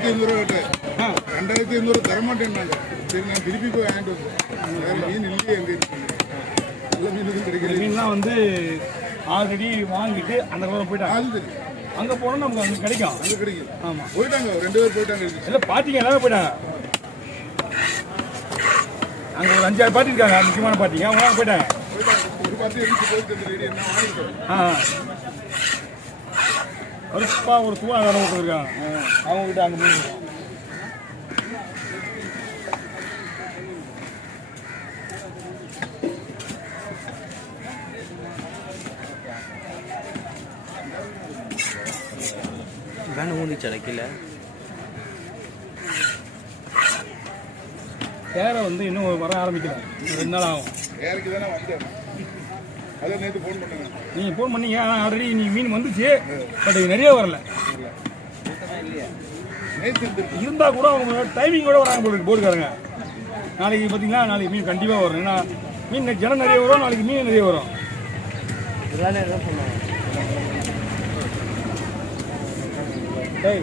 2500 கேட்டேன். 2500 தரமாட்டேன்னாங்க. சரி நான் திருப்பி போய் வாங்கிட்டு வந்தேன். வேற மீன் இல்லையே எங்கே இருக்கு. நல்ல மீன் கிடைக்கல. மீன்லாம் வந்து ஆல்ரெடி வாங்கிட்டு அந்த கலர் போயிட்டாங்க. அது தெரியும். அங்கே போனால் நமக்கு அங்கே கிடைக்கும். அங்கே கிடைக்கும். ஆமாம் போயிட்டாங்க, 2 பேர் போயிட்டாங்க. இல்லை பார்ட்டிங்க எல்லாமே போயிட்டாங்க. அங்கே ஒரு 5-6 பார்ட்டி இருக்காங்க, முக்கியமான பார்ட்டிங்க. அவங்க போயிட்டாங்க. ஒரு பார்ட்டி எரிச்சு போயிட்டு ரெடி என்ன வாங்கிட்டோம். ஒரு தூணா வேலை கொடுத்துருக்காங்க. அவங்க கிட்ட அங்கே மீன் வேணும் ஊனிச்சடைக்கல. கேரை வந்து இன்னும் வர ஆரம்பிக்கல, 2 நாள் ஆகும். கேருக்கு தானே வந்தேன். அதான் நேற்று ஃபோன் பண்ணுங்க. நீங்கள் ஃபோன் பண்ணீங்க, ஆனால் ஆல்ரெடி நீங்கள் மீன் வந்துச்சு, பட் இது நிறைய வரல. இருந்தால் கூட அவங்க டைமிங்கோட வராங்க போட்டு போட்டுக்காரங்க. நாளைக்கு பார்த்தீங்கன்னா நாளைக்கு மீன் கண்டிப்பாக வரும். ஏன்னா மீன் ஜனம் நிறைய வரும், நாளைக்கு மீன் நிறைய வரும். இதெல்லாம் என்ன பண்ணுவாங்க? டேய்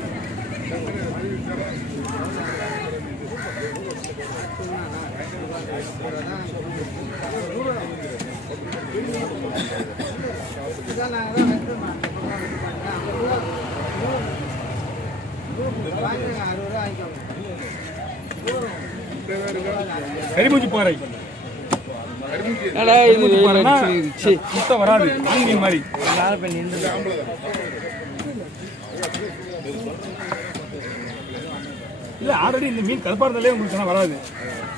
கரிமூச்சி பாறை சுத்தம் வராது, ஆங்கிலம் மாதிரி. இல்லை ஆல்ரெடி இந்த மீன் கருப்பாடுறதுலேயே உங்களுக்கு சொன்னால் வராது.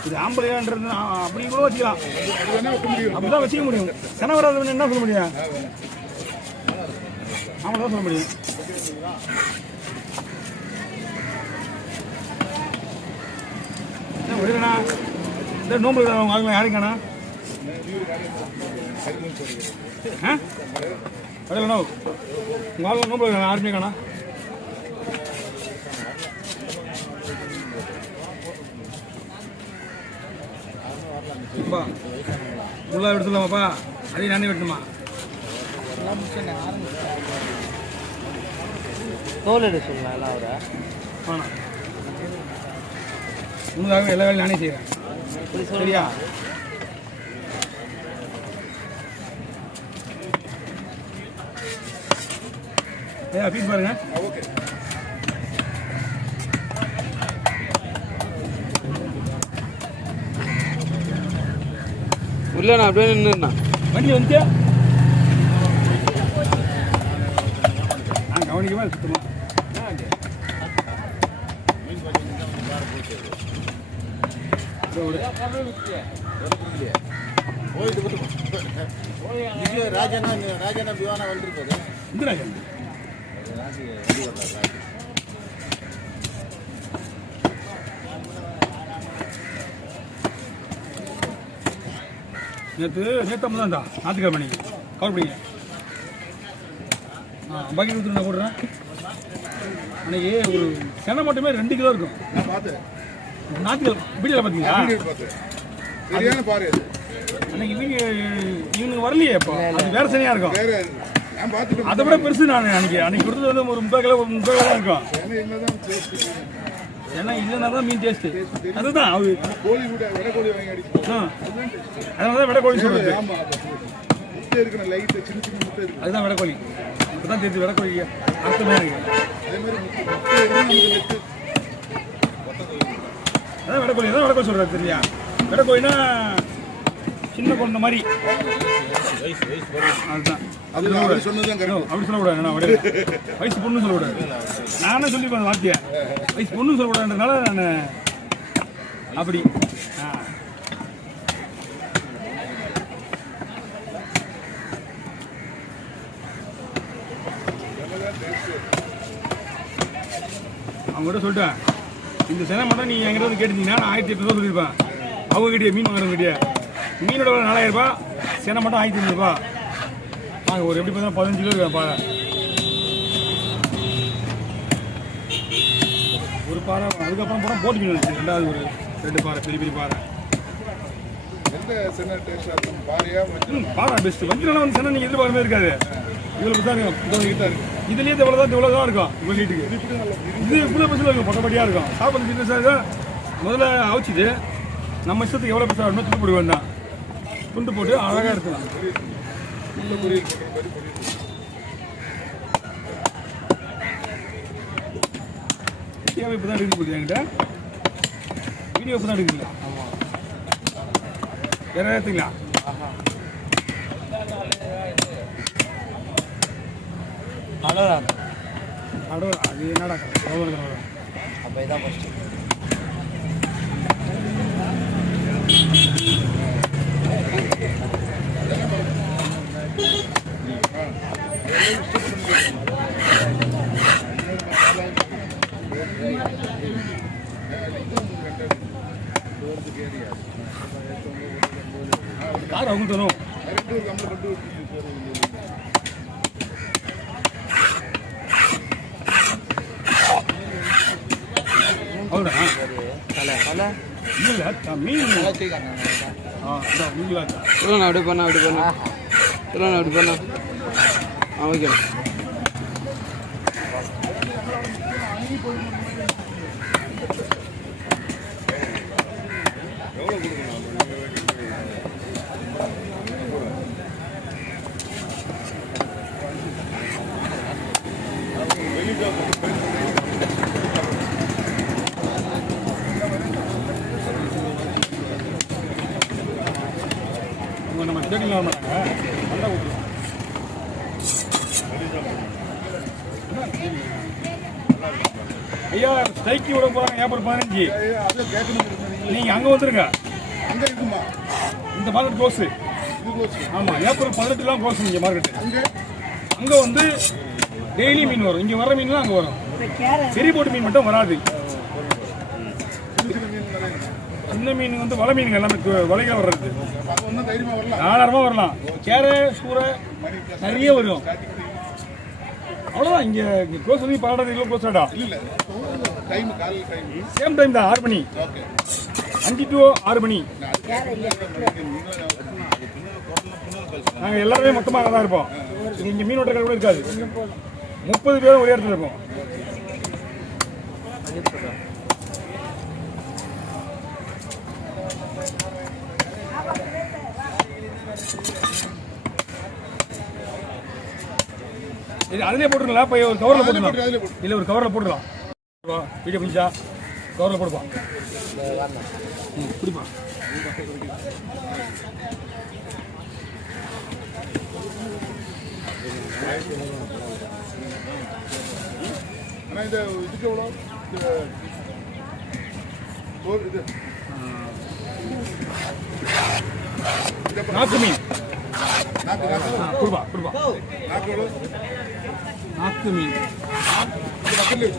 இது ஆம்பளையான்றது அப்படி கூட வச்சுக்கலாம், அப்படிதான் வச்சுக்க முடியும். சென வராதுன்னு என்ன சொல்ல முடியும்? ஆமாம் தான் சொல்ல முடியும். என்ன விடுங்கண்ணா, இந்த நோம்பு வாங்கலாம் யாருக்காண்ணா? விடலண்ணா உங்கள் நோம்பு யாருமே காணா? முள்ளா எடுத்துலாமாப்பா? அதையும் நானே வெட்டணுமா? தோல் எடுக்க சொல்லலாம் எல்லாம் அவரை. வேணாம், முன்னதாக எல்லா வேலையும் நானே செய்கிறேன். சரியா? ஃபீஸ் பாருங்க. ஓகே. உள்ள நான் அப்படியே நின்றுண்ணா வண்டி வந்துச்சு. நான் கவனிக்கவே சுத்தமா ராஜனா விவானா வந்துருக்காரு. இந்த ராஜன் நேற்று தான்டா ஞாயிற்றுக்கிழமை மணிக்கு கவர் பண்ணிங்க. பாக்கி கொடுத்துட்டு நான் போடுறேன். அன்னைக்கு ஒரு சென்னை மட்டுமே 2 கிலோ இருக்கும். நான் பார்த்தேன். ஞாயிற்றுக்கிழமை வீடியோவில் பார்த்தீங்களா? சரியான பாரு. அன்னைக்கு இவனுக்கு வரலையே. இப்போ அது வேற சனியாக இருக்கும். நான் பார்த்துட்டு அதை விட பெருசு. நான் அன்னைக்கு கொடுத்தது வந்து ஒரு 30 கிலோ தான் இருக்கும். ஏன்னா இல்லைன்னா தான் மீன் டேஸ்ட்டு. அதுதான் அது கோழி விட விட கோழி வாங்கி அடிக்கும். அதனால தான் விட கோழி சொல்கிறது. முட்டை இருக்கிற லைட்டு சின்ன சின்ன முட்டை இருக்கு. அதுதான் விட கோழி. இப்போ தான் தெரிஞ்சு விட கோழி அர்த்தமே இருக்கு. அதே மாதிரி முட்டை அதான் விட கோழி தான் விட கோழி சொல்கிறது. தெரியா? விட கோழினா சின்ன கொண்ட மாதிரி. அதுதான் அது சொன்னதுதான் கரெக்ட். அப்படி சொல்லக்கூடாது. நான் வயசு பொண்ணு சொல்லக்கூடாது. நானே சொல்லிப்பேன் அந்த வார்த்தையை. வயசு பொண்ணு சொல்லக்கூடாதுன்றதுனால நான் அப்படி. அவங்ககிட்ட சொல்லிட்டேன், இந்த சென மட்டும் நீங்கள் எங்கிட்ட வந்து கேட்டீங்கன்னா நான் 1800 சொல்லியிருப்பேன். அவங்ககிட்டயே மீன் வாங்குறவங்ககிட்டயே மீனோட 4000 ரூபாய், சென மட்டும் 1500 ரூபாய். வாங்க ஒரு எப்படி பார்த்தா 15 கிலோ இருக்கா ஒரு பாறை. அதுக்கப்புறம் போனால் போட்டு மீன் வந்துச்சு. 2வது ஒரு 2 பாறை, பெரிய பெரிய பாறை. பாறை பெஸ்ட்டு. வஞ்சிரம்லாம் வந்து சென்னை நீங்கள் எதிர்பார்க்கவே இருக்காது. இதில் பார்த்தா கிட்ட இருக்கு. இதுலேயே இவ்வளோ தான் இருக்கும் இவ்வளோ நீட்டுக்கு. இது இவ்வளோ பஸ்ஸில் இருக்கும், பொட்டப்பட்டியாக இருக்கும். சாப்பிட்றது சின்னஸாக முதல்ல அவிச்சிட்டு நம்ம இஷ்டத்துக்கு எவ்வளோ பஸ்ஸாக வரணும் துண்டு போட வேண்டாம். துண்டு போட்டு அழகாக எடுத்துக்கலாம். வீடியோ இப்போ தான் எடுக்க போகுது என்கிட்ட. வீடியோ இப்போ தான் எடுக்குங்களா? ஆமாம். வேற ஏற்றுங்களா? அடோரா அது என்னடா அப்போ இதான் ஃபஸ்ட்டு. கார் அவங்க தரும். ಹೌದಾ? ತಲೆ ತಲೆ ಇಲ್ಲ ಮೀನು மீன்களா சொல்லுண்ணா அப்படி பண்ணா சொல்லுண்ணா அப்படி பண்ணா. ஓகே. நம்ம ஸ்டேட்டிங் வர மாட்டாங்க. நல்லா ஊற்றுவோம். ஐயா ஸ்ட்ரைக்கு விட போகிறாங்க ஏப்ரல் 15. நீங்கள் அங்கே வந்துருங்க. அங்கே இருக்குமா? இந்த மார்க்கெட் க்ளோஸு. ஆமாம், ஏப்ரல் 18 க்ளோஸ் இங்கே மார்க்கெட்டு. அங்கே வந்து டெய்லி மீன் வரும். இங்கே வர மீன்லாம் அங்கே வரும். செரி போட்டு மீன் மட்டும் வராது. சின்ன மீன் வந்து வலை மீனுங்க எல்லாமே வலைகள் வர்றது. தாராளமாக வரலாம். கேரை சூரை நிறைய வரும். அவ்வளோதான். இங்கே க்ளோஸ் பண்ணி 12 க்ளோஸ் ஆடா. சேம் டைம் தான், 6 மணி, 5 to 6 மணி. நாங்கள் எல்லாருமே மொத்தமாக தான் இருப்போம். இங்கே மீன் ஓட்டக்கார கூட இருக்காது. 30 பேரும் ஒரே இடத்துல இருப்போம். இது அதிலே போட்டுருங்களா? இப்போ ஒரு கவரில் போட்டுக்கலாம். இல்லை ஒரு கவரில் போட்டுக்கலாம். வீடியோ பிடிச்சா கவரில் போடுப்பான். பிடிப்பா. ஆனால் இந்த இதுக்கு எவ்வளோ? இது நாக்கு மீன் கொடுப்பா. நாக்கு நாக்கு மீன் பக்கத்துலேயே